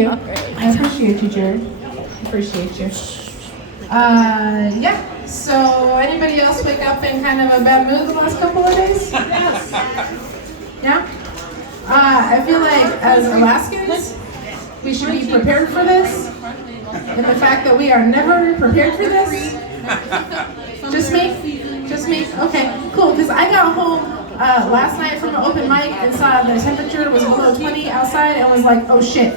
you. I appreciate you, Jared. Appreciate you. Yeah. So, anybody else wake up in kind of a bad mood the last couple of days? Yes. Yeah? I feel like as Alaskans, we should be prepared for this. And the fact that we are never prepared for this. Just me? Just me? Okay, cool. Because I got home last night from an open mic and saw the temperature was below 20 outside and was like, oh shit.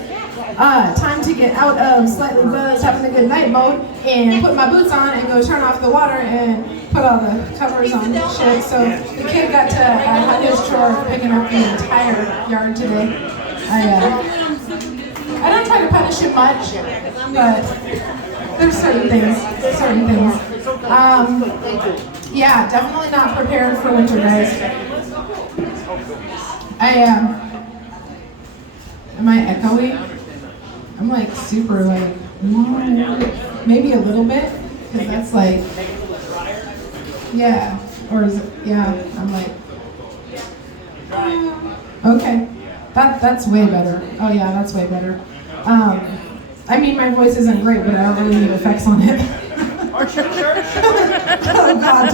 Time to get out of slightly buzzed, having a good night mode and put my boots on and go turn off the water and put all the covers on and shit. So the kid got to have his chore of picking up the entire yard today. I don't try to punish him much, but there's certain things. Yeah, definitely not prepared for winter, guys. Am I echoey? I'm like super like, maybe a little bit, because that's like, yeah, or is it, yeah, I'm like, okay, that's way better. Oh yeah, that's way better. I mean, my voice isn't great, but I don't really need effects on it. Oh God,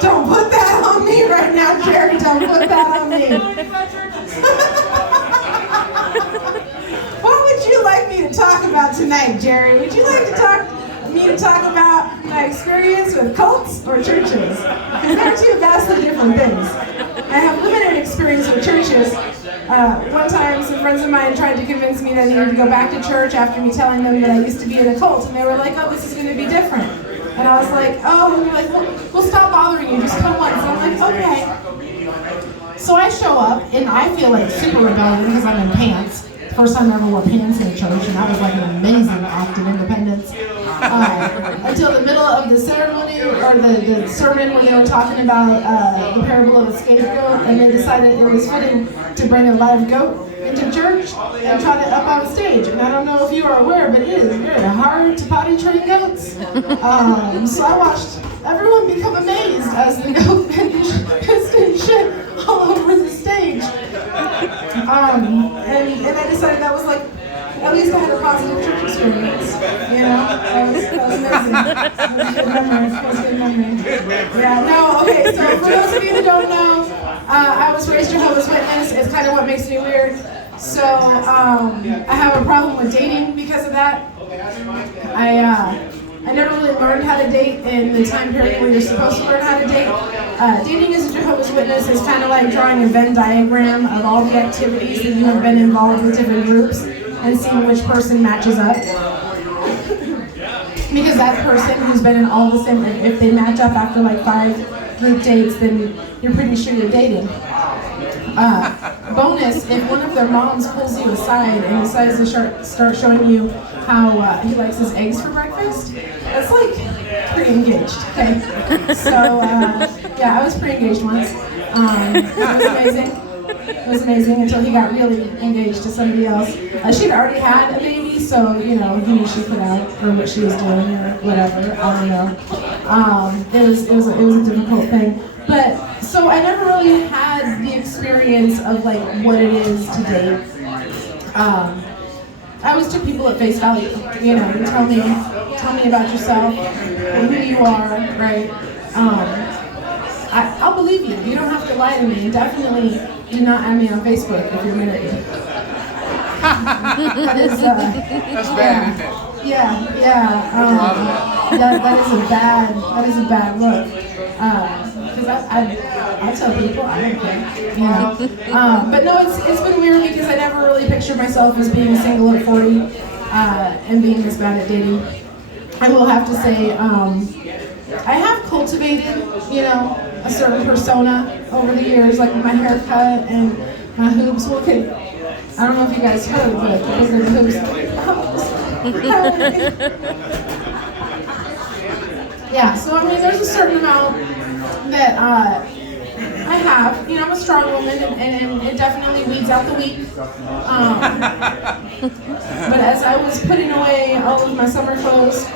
don't put that on me right now, Jerry. Don't put that on me. What would you like me to talk about tonight, Jerry? Would you like me to talk about my experience with cults or churches? Because they're two vastly different things. I have limited experience with churches. One time, some friends of mine tried to convince me that I needed to go back to church after me telling them that I used to be in a cult, and they were like, oh, this is going to be different. And I was like, oh, and they're like, well, we'll stop bothering you, just come once. And I'm like, okay. So I show up, and I feel like super rebellious because I'm in pants. First time I ever wore pants in a church, and that was like an amazing act of independence. Until the middle of the ceremony, or the sermon when they were talking about the parable of the scapegoat, and they decided it was fitting to bring a live goat into church and trot it up on stage. And I don't know if you are aware, but it is very hard to potty train goats. So I watched everyone become amazed as the goat pissed and shit all over the stage. And I decided that was like, at least I had a positive church experience, you know? That was amazing. That was a good memory. Yeah, no, okay, so for those of you who don't know, I was raised Jehovah's Witness. It's kind of what makes me weird. So, I have a problem with dating because of that. I never really learned how to date in the time period where you're supposed to learn how to date. Dating as a Jehovah's Witness is kind of like drawing a Venn diagram of all the activities that you have been involved with different groups and seeing which person matches up. Because that person who's been in all the same, if they match up after like 5 group dates, then you're pretty sure you're dating. Bonus, if one of their moms pulls you aside and decides to start showing you how he likes his eggs for breakfast, that's like pre-engaged, okay? So, yeah, I was pre-engaged once. It was amazing. It was amazing until he got really engaged to somebody else. She'd already had a baby, so, you know, he knew she put out for what she was doing or whatever. I don't know. It was a difficult thing. But, so I never really had the experience of, like, what it is to date. I always took people at face value. You know, you tell me about yourself, who you are, right? I'll believe you. You don't have to lie to me. And definitely do not add me on Facebook if you're married. That is, that's bad, isn't it? Yeah. That is a bad look. Because I tell people I don't care, you know. But no, it's been weird because I never really pictured myself as being single at 40 and being this bad at dating. I will have to say, I have cultivated, you know, a certain persona over the years, like my haircut and my hoops. Well, okay, I don't know if you guys heard, but those are the hoops. Yeah, so I mean, there's a certain amount that I have. You know, I'm a strong woman, and it definitely weeds out the weak. But as I was putting away all of my summer clothes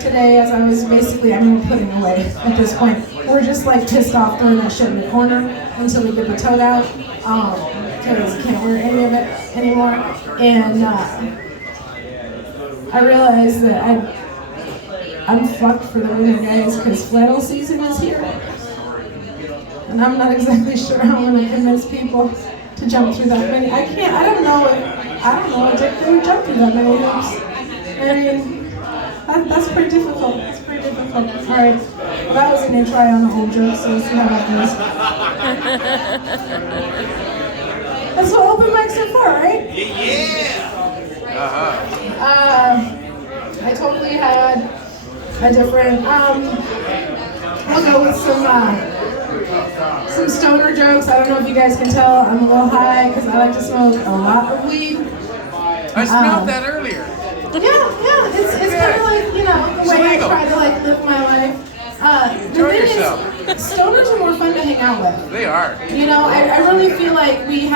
today, as I was basically, I mean, putting away at this point, we're just like pissed off throwing that shit in the corner until we get the tote out, because we can't wear any of it. anymore, and I realized that I'm fucked for the winter, guys, because flannel season is here. And I'm not exactly sure how I'm going to convince people to jump through that many. I don't know if they would jump through that many hoops. I mean, that's pretty difficult. That's pretty difficult. All right, well, that was a new try on the whole joke, so let's see how that goes. That's what open mics are for, right? Yeah. I totally had a different, I'll go with some stoner jokes. I don't know if you guys can tell, I'm a little high because I like to smoke a lot of weed. I smelled that earlier. Yeah, it's kind of like, the way I try to like live my life. The thing is, stoners are more fun to hang out with. They are. I really feel like we've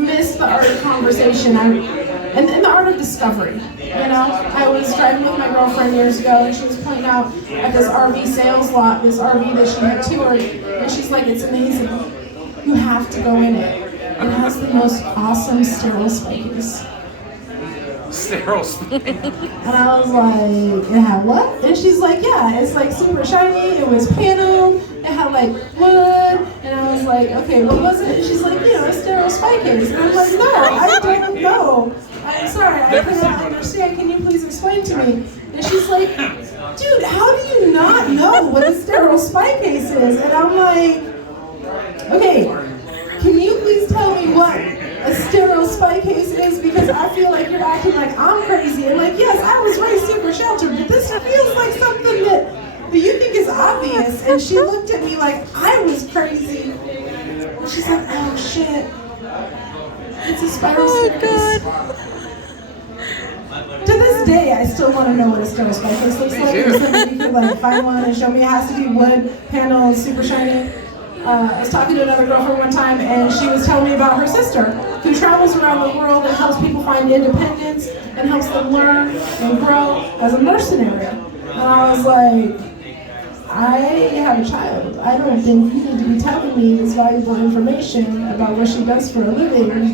missed the art of conversation and the art of discovery. I was driving with my girlfriend years ago, and she was pointing out at this RV sales lot, this RV that she had toured, and she's like, it's amazing. You have to go in it. It has the most awesome sterile space. Sterile space. And I was like, it had what? And she's like, yeah, it's like super shiny, it was piano, it had like wood, and I was like, okay, what was it? And she's like, a sterile spy case. And I'm like, no, I don't know. I'm sorry, I couldn't understand. Can you please explain to me? And she's like, dude, how do you not know what a sterile spy case is? And I'm like, okay, can you please tell me what a sterile spy case is? Because I feel like you're acting like I'm crazy. And like, yes, I was raised super sheltered, but this feels like something that you think is obvious. And she looked at me like I was crazy. And she's like, oh shit, it's a spiral staircase. To this day, I still want to know what a sterile spy case looks like. And somebody could like find one and show me. It has to be wood, panel, super shiny. I was talking to another girlfriend one time, and she was telling me about her sister, who travels around the world and helps people find independence and helps them learn and grow as a mercenary. And I was like, I have a child. I don't think you need to be telling me this valuable information about what she does for a living.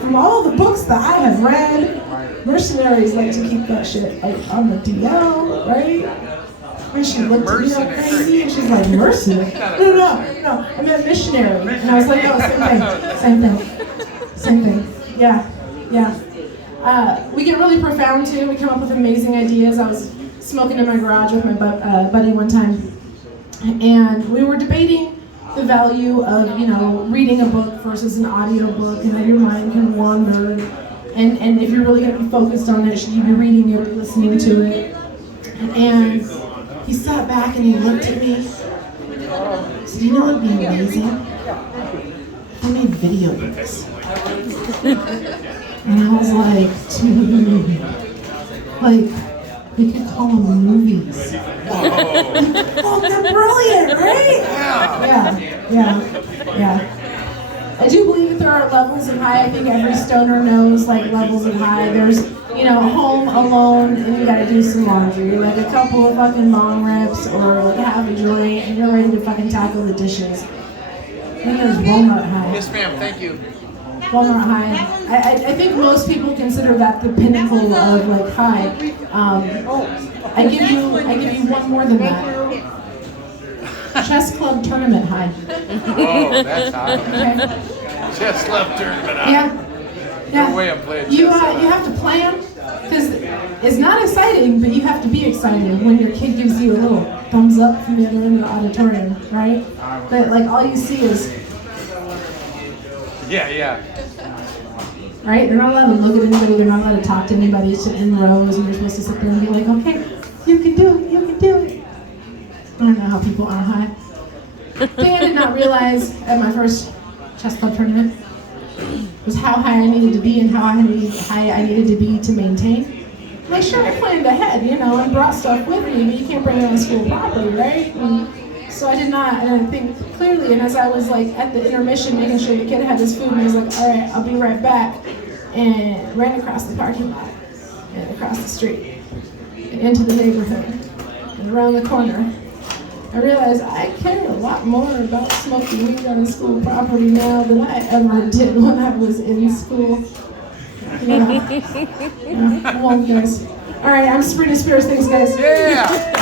From all the books that I have read, mercenaries like to keep that shit on the DL, right? And she looked at me all crazy, and she's like, mercenary? No, I meant missionary. And I was like, oh, same thing. Yeah. We get really profound too. We come up with amazing ideas. I was smoking in my garage with my buddy one time, and we were debating the value of, reading a book versus an audio book, and that your mind can wander, and if you're really going to be focused on it, should you be reading it or listening to it? And he sat back and he looked at me. He said, you know what would be amazing? I made video books. And I was like, dude, we could call them movies. Oh, they're brilliant, right? Yeah. I do believe that there are levels of high. I think every stoner knows levels of high. There's, home alone and you gotta do some laundry, like a couple of fucking bong rips or half a joint and you're ready to fucking tackle the dishes. Then there's Walmart high. Yes, ma'am, thank you. Walmart high. I think most people consider that the pinnacle of high. I give you one more than that. Chess club tournament high. Oh, that's high. Okay. Chess club tournament high. Yeah. No way I'm playing chess. You have to plan, because it's not exciting, but you have to be excited when your kid gives you a little thumbs up from the other end of the auditorium, right? But all you see is. Yeah. Right? They're not allowed to look at anybody. They're not allowed to talk to anybody. Sit in rows, and you're supposed to sit there and be like, okay, you can do it. I don't know how people are high. The thing I did not realize at my first chess club tournament was how high I needed to be and how high I needed to be to maintain. Sure, I planned ahead, and brought stuff with me, but you can't bring it on school property, right? And so I did not, and I think clearly, and as I was at the intermission making sure the kid had his food, and I was like, all right, I'll be right back, and ran across the parking lot, and across the street, and into the neighborhood, and around the corner. I realize I care a lot more about smoking weed on school property now than I ever did when I was in school. Yeah. Come on, guys. All right, I'm Sabrina Spears. Thanks, guys. Yeah.